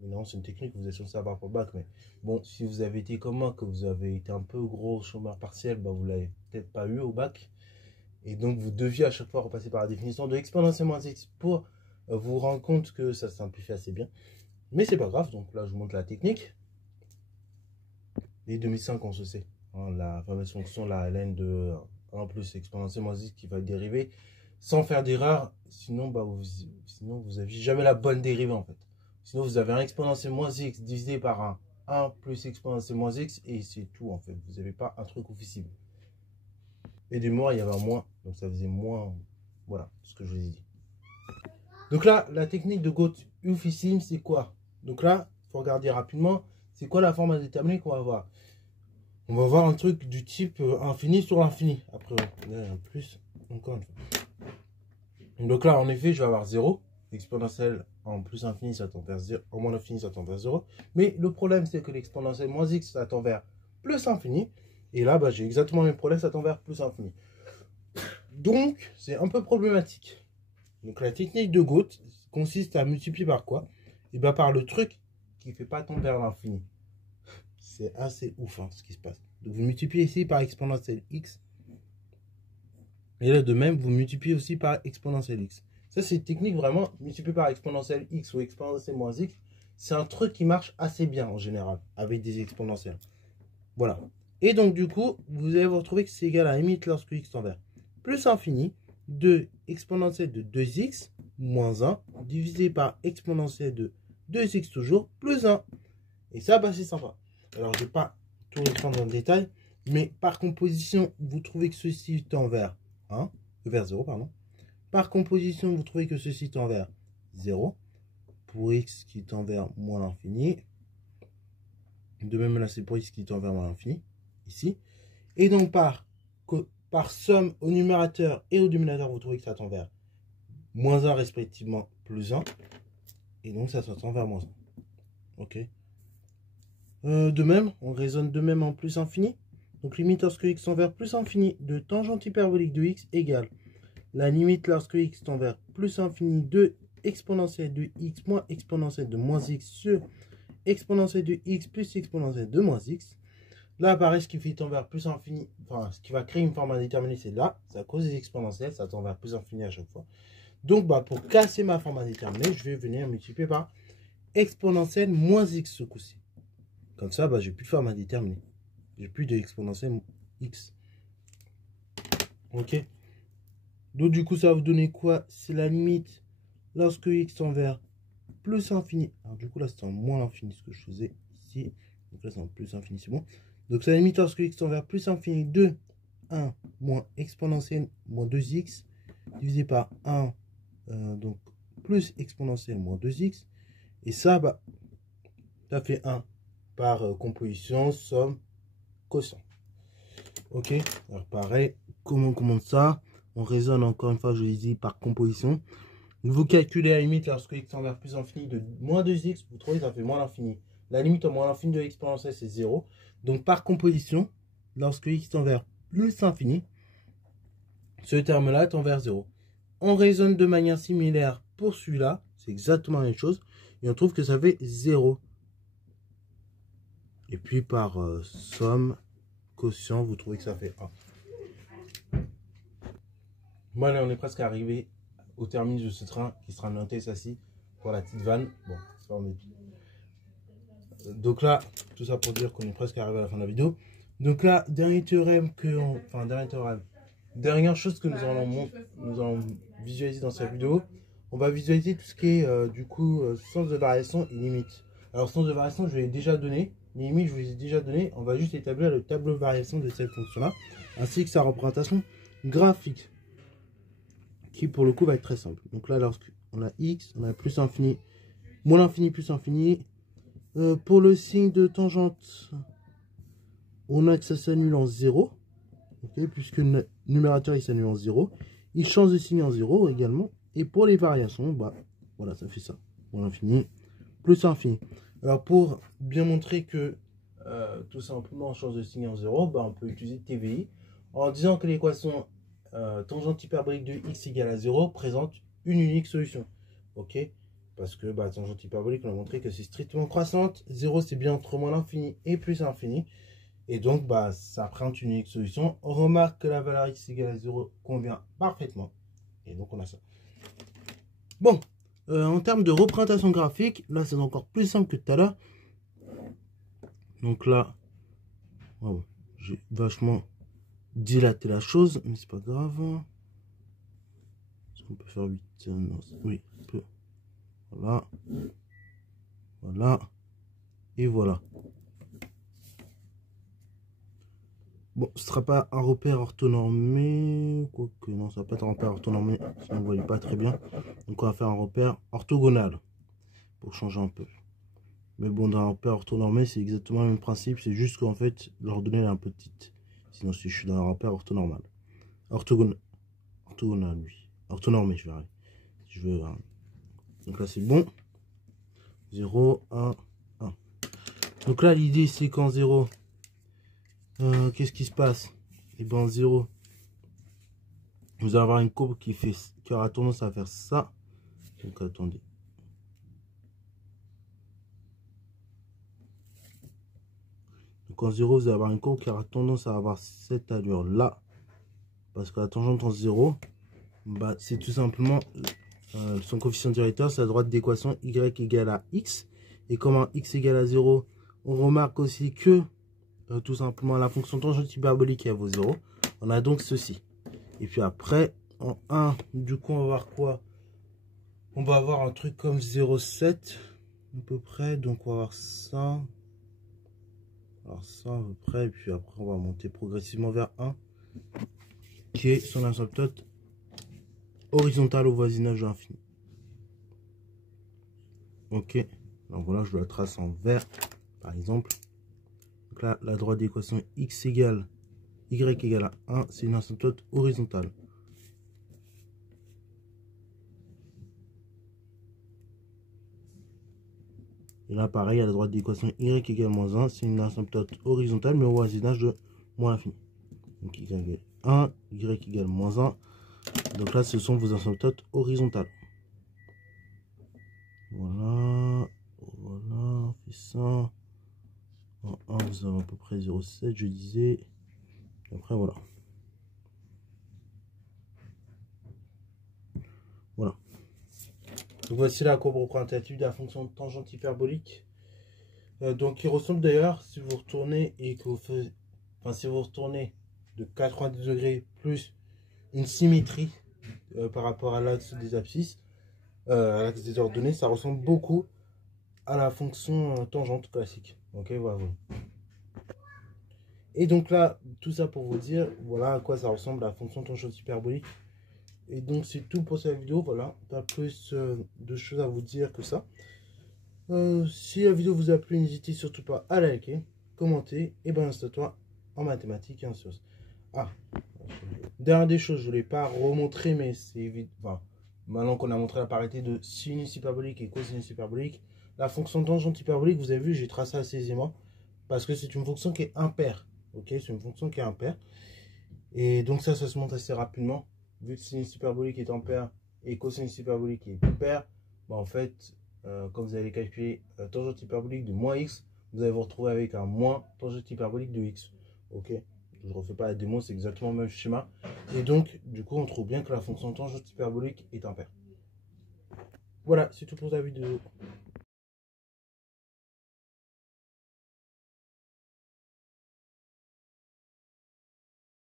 Mais non, c'est une technique que vous êtes censé savoir pour le bac. Mais bon, si vous avez été comme moi, que vous avez été un peu gros chômeur partiel, ben, vous ne l'avez peut-être pas eu au bac. Et donc, vous deviez à chaque fois repasser par la définition de exponentielle moins x pour vous rendre compte que ça simplifie assez bien. Mais c'est pas grave. Donc là, je vous montre la technique. Les demi-5, on se sait. Hein, la fameuse fonction, la ln de 1 plus exponentielle moins x qui va dériver sans faire d'erreur. Sinon, vous n'aviez jamais la bonne dérivée en fait. Sinon, vous avez un exponentielle moins x divisé par un 1 plus exponentielle moins x et c'est tout en fait. Vous n'avez pas un truc oufissime. Et du moins, il y avait un moins. Donc ça faisait moins. Voilà ce que je vous ai dit. Donc là, la technique de Goth oufissime, c'est quoi? Donc là, il faut regarder rapidement. C'est quoi la forme indéterminée qu'on va avoir? On va avoir un truc du type infini sur l'infini. Après, il y a un plus. Encore une fois. Donc là, en effet, je vais avoir 0. L'exponentielle en plus infini, ça tend vers 0. En moins infini, ça tend vers 0. Mais le problème, c'est que l'exponentielle moins x, ça tend vers plus infini. Et là, j'ai exactement le même problème, ça tend vers plus infini. Donc, c'est un peu problématique. Donc, la technique de Goth consiste à multiplier par quoi? Et bien, par le truc qui ne fait pas tendre vers l'infini. C'est assez ouf ce qui se passe. Donc, vous multipliez ici par exponentielle x. Et là, de même, vous multipliez aussi par exponentielle x. Ça, c'est une technique vraiment, multiplier par exponentielle x ou exponentielle moins x. C'est un truc qui marche assez bien en général, avec des exponentielles. Voilà. Et donc, du coup, vous allez vous retrouver que c'est égal à la limite lorsque x tend vers plus infini de exponentielle de 2x moins 1 divisé par exponentielle de 2x toujours plus 1. Et ça, c'est sympa. Alors, je ne vais pas tout reprendre dans le détail, mais par composition, vous trouvez que ceci tend vers 1, vers 0, pardon. Par composition, vous trouvez que ceci tend vers 0. Pour x qui tend vers moins l'infini. De même, là, c'est pour x qui tend vers moins l'infini, ici. Et donc, par somme au numérateur et au dénominateur, vous trouvez que ça tend vers moins 1 respectivement, plus 1. Et donc, ça tend vers moins 1. Ok. De même, on raisonne de même en plus infini. Donc, limite lorsque x tend vers plus infini de tangente hyperbolique de x égale la limite lorsque x tend vers plus infini de exponentielle de x moins exponentielle de moins x sur exponentielle de x plus exponentielle de moins x. Là, pareil, ce qui fait tendre vers plus infini, enfin, ce qui va créer une forme indéterminée, c'est là. C'est à cause des exponentielles, ça tend vers plus infini à chaque fois. Donc, bah, pour casser ma forme indéterminée, je vais venir multiplier par exponentielle moins x ce coup-ci. Comme ça, bah, j'ai plus de forme indéterminée. J'ai plus d'exponentielle x. Ok. Donc, du coup, ça va vous donner quoi? C'est la limite lorsque x tend vers plus infini. Alors, du coup, là, c'est en moins infini ce que je faisais ici. Donc là, c'est en plus infini, c'est bon. Donc, c'est la limite lorsque x tend vers plus infini de 1 moins exponentielle moins 2x divisé par 1, donc plus exponentielle moins 2x. Et ça, bah, ça fait 1 par composition, somme, quotient. Ok, alors pareil, comment on commande ça? On raisonne encore une fois, je l'ai dit, par composition. Vous calculez la limite lorsque x tend vers plus infini de moins 2x, vous trouvez que ça fait moins l'infini. La limite au moins l'infini de l'exponentielle, c'est 0. Donc par composition, lorsque x tend vers plus infini, ce terme-là tend vers 0. On raisonne de manière similaire pour celui-là, c'est exactement la même chose, et on trouve que ça fait 0. Et puis par somme, quotient, vous trouvez que ça fait 1. Bon, là, on est presque arrivé au terminus de ce train qui sera noté ça-ci pour la petite vanne. Bon, c'est pas en début. Donc là, tout ça pour dire qu'on est presque arrivé à la fin de la vidéo. Donc là, dernier théorème dernière chose que nous allons visualiser dans cette vidéo, on va visualiser tout ce qui est du coup sens de variation et limite. Alors sens de variation, je l'ai déjà donné, les limites je vous les ai déjà donné. On va juste établir le tableau de variation de cette fonction-là, ainsi que sa représentation graphique, qui pour le coup va être très simple. Donc là, lorsqu'on a x, on a plus infini, moins l'infini, plus infini. Pour le signe de tangente, on a que ça s'annule en 0. Okay, puisque le numérateur il s'annule en 0. Il change de signe en 0 également. Et pour les variations, bah voilà, ça fait ça. Moins l'infini, plus infini. Alors pour bien montrer que tout simplement on change de signe en 0, bah, on peut utiliser TVI en disant que l'équation tangente hyperbolique de x égale à 0 présente une unique solution. Ok, parce que bah, tangente hyperbolique, on a montré que c'est strictement croissante. 0, c'est bien entre moins l'infini et plus infini. Et donc, bah, ça présente une unique solution. On remarque que la valeur x égale à 0 convient parfaitement. Et donc, on a ça. Bon, en termes de représentation graphique, là, c'est encore plus simple que tout à l'heure. Donc là, wow, j'ai vachement dilaté la chose, mais c'est pas grave. Est-ce qu'on peut faire 8? Non, oui, on peut. Voilà. Voilà. Et voilà. Bon, ce ne sera pas un repère orthonormé. Quoique, non, ça va pas être un repère orthonormé. Sinon, vous ne voyez pas très bien. Donc, on va faire un repère orthogonal. Pour changer un peu. Mais bon, dans un repère orthonormé, c'est exactement le même principe. C'est juste qu'en fait, l'ordonnée est un peu petite. Sinon, si je suis dans un repère orthonormal. Orthogonal, oui. Orthonormé, je verrai. Si je veux. Donc là, c'est bon. 0, 1, 1. Donc là, l'idée, c'est qu'en 0, qu'est-ce qui se passe? Et bien, en 0, vous allez avoir une courbe qui aura tendance à faire ça. Donc, attendez. Donc, en 0, vous allez avoir une courbe qui aura tendance à avoir cette allure-là. Parce que la tangente en 0, bah, c'est tout simplement son coefficient directeur, c'est la droite d'équation y égale à x. Et comme un x égale à 0, on remarque aussi que tout simplement la fonction tangente hyperbolique vaut 0. On a donc ceci. Et puis après, en 1, du coup, on va avoir quoi? On va avoir un truc comme 0,7 à peu près. Donc on va avoir ça. Alors ça à peu près. Et puis après, on va monter progressivement vers 1. Qui est son asymptote horizontale au voisinage de l'infini. Ok. Donc voilà, je la trace en vert, par exemple. Donc là, la droite d'équation x égale y égale à 1, c'est une asymptote horizontale. Et là, pareil, à la droite d'équation y égale moins 1, c'est une asymptote horizontale, mais au voisinage de moins l'infini. Donc y égale 1, y égale moins 1. Donc là, ce sont vos asymptotes horizontales. Voilà, voilà, on fait ça. En 1, vous avez à peu près 0,7, je disais. Après, voilà. Voilà. Donc voici la courbe représentative de la fonction de tangente hyperbolique. Donc il ressemble d'ailleurs, si vous retournez et que vous faites, enfin si vous retournez de 90 degrés plus une symétrie par rapport à l'axe des abscisses, à l'axe des ordonnées, ça ressemble beaucoup à la fonction tangente classique. Ok, voilà. Et donc là, tout ça pour vous dire, voilà à quoi ça ressemble la fonction tangente hyperbolique. Et donc c'est tout pour cette vidéo, voilà, pas plus de choses à vous dire que ça. Si la vidéo vous a plu, n'hésitez surtout pas à liker, commenter et balance-toi en mathématiques et en sciences. Ah, dernière des choses, je ne voulais pas remontrer, mais c'est évident. Enfin, maintenant qu'on a montré la parité de sinus hyperbolique et cosinus hyperbolique, la fonction tangente hyperbolique, vous avez vu, j'ai tracé assez aisément parce que c'est une fonction qui est impaire. Ok, c'est une fonction qui est impaire. Et donc ça se montre assez rapidement. Vu que sinus hyperbolique est ampère et cosinus hyperbolique est pair, bah en fait, quand vous allez calculer tangente hyperbolique de moins x, vous allez vous retrouver avec un moins tangente hyperbolique de x. Ok, je ne refais pas la démo, c'est exactement le même schéma. Et donc, du coup, on trouve bien que la fonction tangente hyperbolique est impaire. Voilà, c'est tout pour la vidéo.